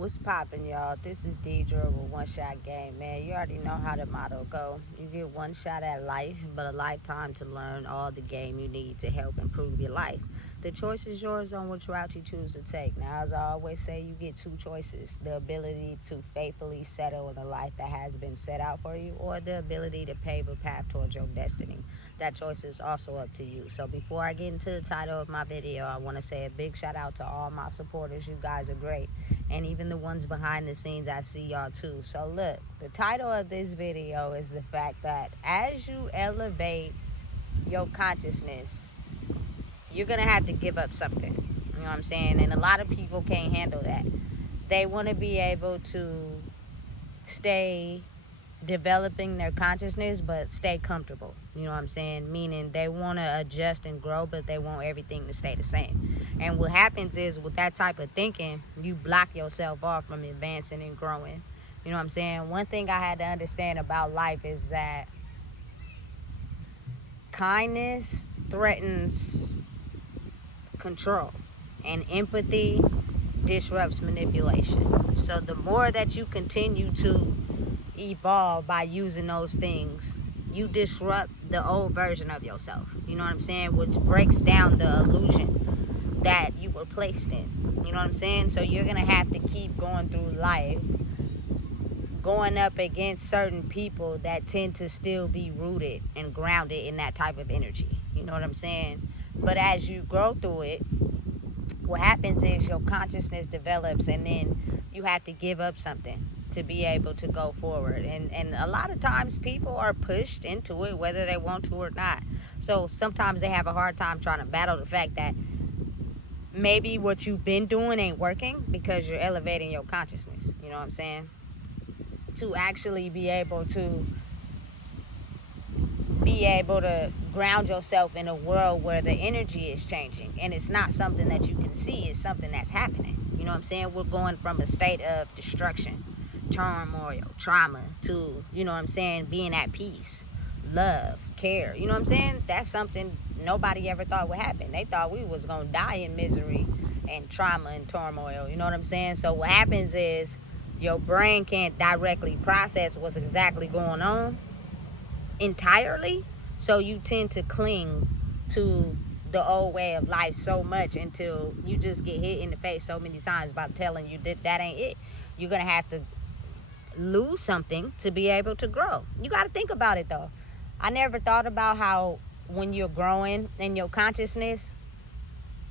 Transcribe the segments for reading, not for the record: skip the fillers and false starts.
What's poppin', y'all? This is Deidre with One Shot Game, man. You already know how the motto go. You get one shot at life, but a lifetime to learn all the game you need to help improve your life. The choice is yours on which route you choose to take. Now, as I always say, you get two choices. The ability to faithfully settle in a life that has been set out for you, or the ability to pave a path towards your destiny. That choice is also up to you. So before I get into the title of my video, I want to say a big shout out to all my supporters. You guys are great. And even the ones behind the scenes, I see y'all too. So look, the title of this video is the fact that as you elevate your consciousness, you're gonna have to give up something. You know what I'm saying? And a lot of people can't handle that. They want to be able to stay developing their consciousness but stay comfortable. You know what I'm saying? Meaning they want to adjust and grow, but they want everything to stay the same. And what happens is, with that type of thinking, you block yourself off from advancing and growing. You know what I'm saying? One thing I had to understand about life is that kindness threatens control, and empathy disrupts manipulation. So the more that you continue to evolve by using those things, you disrupt the old version of yourself. You know what I'm saying? Which breaks down the illusion that you were placed in. You know what I'm saying? So you're gonna have to keep going through life, going up against certain people that tend to still be rooted and grounded in that type of energy. You know what I'm saying? But as you grow through it, what happens is your consciousness develops, and then you have to give up something to be able to go forward. And a lot of times people are pushed into it whether they want to or not. So sometimes they have a hard time trying to battle the fact that maybe what you've been doing ain't working, because you're elevating your consciousness. You know what I'm saying? To actually be able to ground yourself in a world where the energy is changing, and it's not something that you can see, it's something that's happening. You know what I'm saying? We're going from a state of destruction, turmoil, trauma, to, you know what I'm saying, being at peace, love, care. You know what I'm saying? That's something nobody ever thought would happen. They thought we was gonna die in misery and trauma and turmoil. You know what I'm saying? So what happens is your brain can't directly process what's exactly going on entirely, so you tend to cling to the old way of life so much until you just get hit in the face so many times by telling you that that ain't it. You're gonna have to lose something to be able to grow. You got to think about it though. I never thought about how when you're growing in your consciousness,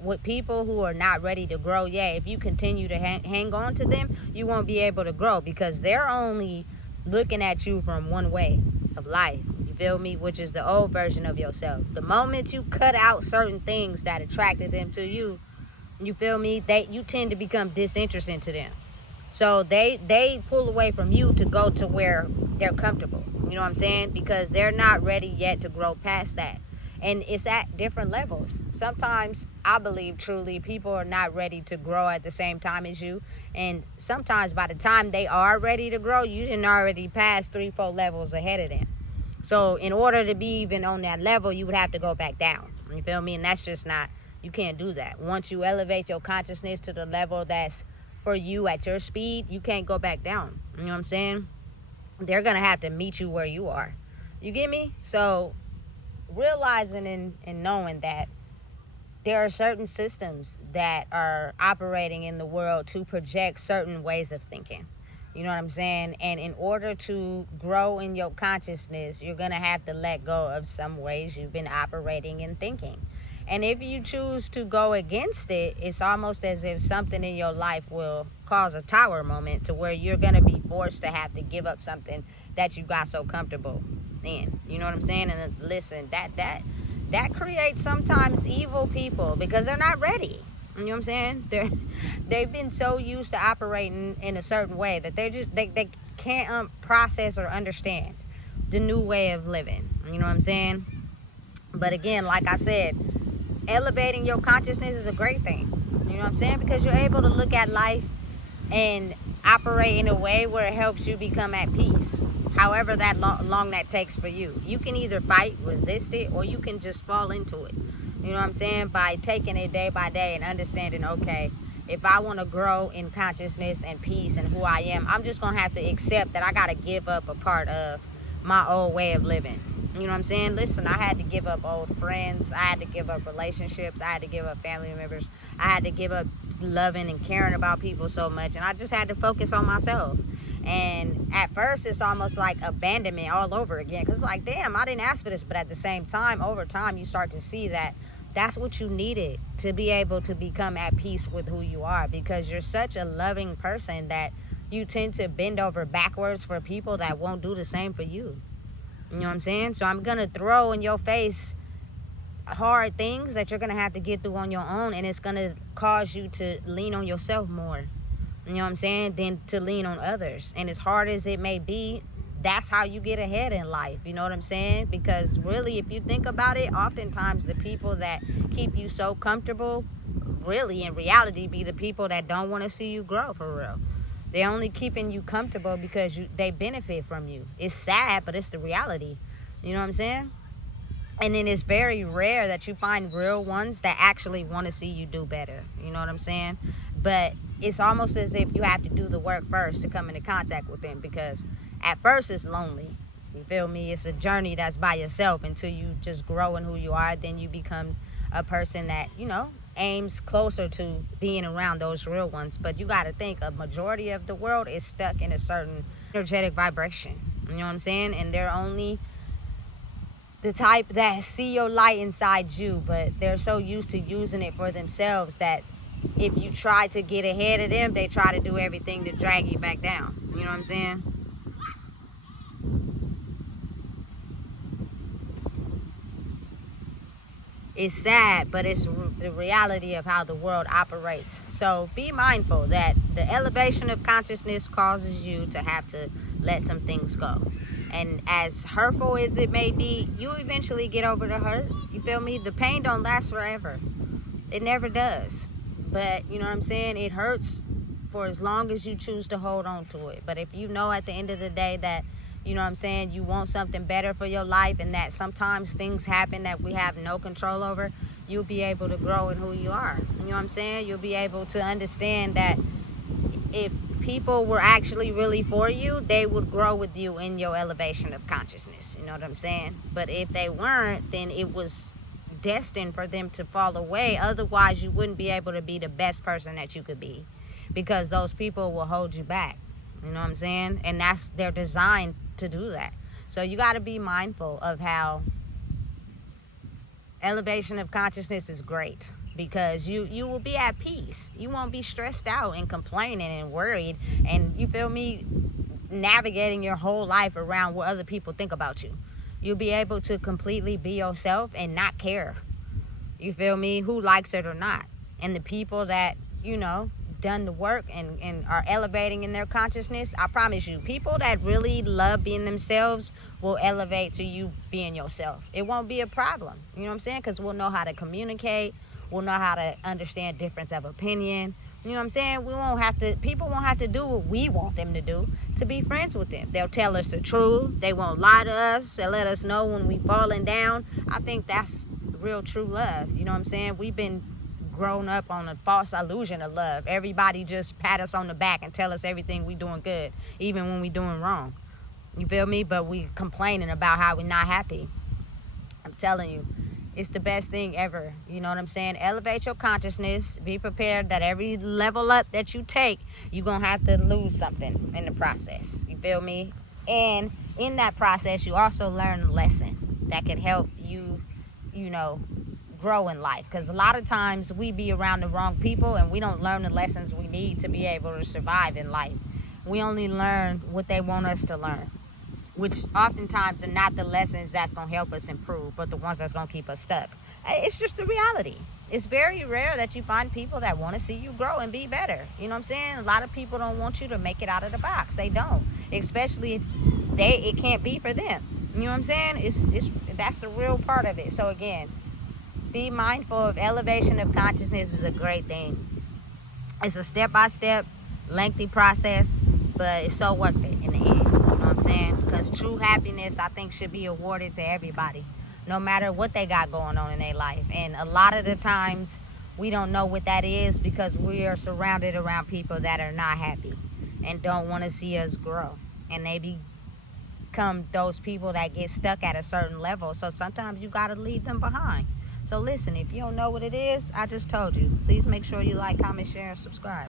with people who are not ready to grow, yeah, if you continue to hang on to them, you won't be able to grow, because they're only looking at you from one way of life. You feel me? Which is the old version of yourself. The moment you cut out certain things that attracted them to you, you feel me, you tend to become disinterested to them. So they pull away from you to go to where they're comfortable. You know what I'm saying? Because they're not ready yet to grow past that. And it's at different levels. Sometimes I believe truly people are not ready to grow at the same time as you. And sometimes by the time they are ready to grow, you didn't already pass 3-4 levels ahead of them. So in order to be even on that level, you would have to go back down. You feel me? And that's just not, you can't do that. Once you elevate your consciousness to the level that's for you at your speed, you can't go back down. You know what I'm saying? They're going to have to meet you where you are. You get me? So realizing and knowing that there are certain systems that are operating in the world to project certain ways of thinking. You know what I'm saying? And in order to grow in your consciousness, you're going to have to let go of some ways you've been operating and thinking. And if you choose to go against it, it's almost as if something in your life will cause a tower moment to where you're going to be forced to have to give up something that you got so comfortable in. You know what I'm saying? And listen, that creates sometimes evil people, because they're not ready. You know what I'm saying? They've been so used to operating in a certain way that they can't process or understand the new way of living. You know what I'm saying? But again, like I said, elevating your consciousness is a great thing. You know what I'm saying? Because you're able to look at life and operate in a way where it helps you become at peace. However that long that takes for you. You can either fight, resist it, or you can just fall into it. You know what I'm saying? By taking it day by day and understanding, okay, if I want to grow in consciousness and peace and who I am, I'm just going to have to accept that I got to give up a part of my old way of living. You know what I'm saying? Listen, I had to give up old friends. I had to give up relationships. I had to give up family members. I had to give up loving and caring about people so much. And I just had to focus on myself. And at first, it's almost like abandonment all over again. Because it's like, damn, I didn't ask for this. But at the same time, over time, you start to see that that's what you needed to be able to become at peace with who you are. Because you're such a loving person that you tend to bend over backwards for people that won't do the same for you. You know what I'm saying? So I'm going to throw in your face hard things that you're going to have to get through on your own. And it's going to cause you to lean on yourself more. You know what I'm saying? Than to lean on others. And as hard as it may be, that's how you get ahead in life. You know what I'm saying? Because really, if you think about it, oftentimes the people that keep you so comfortable, really in reality, be the people that don't want to see you grow for real. They're only keeping you comfortable because they benefit from you. It's sad, but it's the reality. You know what I'm saying? And then it's very rare that you find real ones that actually want to see you do better. You know what I'm saying? But it's almost as if you have to do the work first to come into contact with them, because at first it's lonely. You feel me? It's a journey that's by yourself until you just grow in who you are. Then you become a person that, you know, aims closer to being around those real ones. But you got to think a majority of the world is stuck in a certain energetic vibration. You know what I'm saying? And they're only the type that see your light inside you, but they're so used to using it for themselves that if you try to get ahead of them, they try to do everything to drag you back down. You know what I'm saying? It's sad, but it's the reality of how the world operates. So be mindful that the elevation of consciousness causes you to have to let some things go. And as hurtful as it may be, you eventually get over the hurt. You feel me? The pain don't last forever. It never does. But you know what I'm saying? It hurts for as long as you choose to hold on to it. But if you know at the end of the day that, you know what I'm saying, you want something better for your life, and that sometimes things happen that we have no control over, you'll be able to grow in who you are. You know what I'm saying? You'll be able to understand that if people were actually really for you, they would grow with you in your elevation of consciousness. You know what I'm saying? But if they weren't, then it was destined for them to fall away. Otherwise, you wouldn't be able to be the best person that you could be, because those people will hold you back. You know what I'm saying? And they're designed to do that. So you got to be mindful of how elevation of consciousness is great, because you will be at peace. You won't be stressed out and complaining and worried, and you feel me, navigating your whole life around what other people think about you. You'll be able to completely be yourself and not care, you feel me, who likes it or not. And the people that, you know, done the work and are elevating in their consciousness, I promise you, people that really love being themselves will elevate to you being yourself. It won't be a problem. You know what I'm saying? Because we'll know how to communicate. We'll know how to understand difference of opinion. You know what I'm saying? People won't have to do what we want them to do to be friends with them. They'll tell us the truth. They won't lie to us. They'll let us know when we falling down. I think that's real true love. You know what I'm saying? We've been grown up on a false illusion of love. Everybody just pat us on the back and tell us everything we doing good, even when we doing wrong. You feel me? But we complaining about how we not happy. I'm telling you, it's the best thing ever. You know what I'm saying? Elevate your consciousness. Be prepared that every level up that you take, you're going to have to lose something in the process. You feel me? And in that process, you also learn a lesson that can help you, you know, grow in life. Because a lot of times we be around the wrong people and we don't learn the lessons we need to be able to survive in life. We only learn what they want us to learn, which oftentimes are not the lessons that's going to help us improve, but the ones that's going to keep us stuck. It's just the reality. It's very rare that you find people that want to see you grow and be better. You know what I'm saying? A lot of people don't want you to make it out of the box. They don't. Especially if it can't be for them. You know what I'm saying? That's the real part of it. So again, be mindful of elevation of consciousness is a great thing. It's a step-by-step, lengthy process, but it's so worth it in the end. You know what I'm saying? Because true happiness, I think, should be awarded to everybody, no matter what they got going on in their life. And a lot of the times We don't know what that is because we are surrounded around people that are not happy and don't want to see us grow. And they become those people that get stuck at a certain level. So sometimes you got to leave them behind. So listen, if you don't know what it is, I just told you. Please make sure you like, comment, share, and subscribe.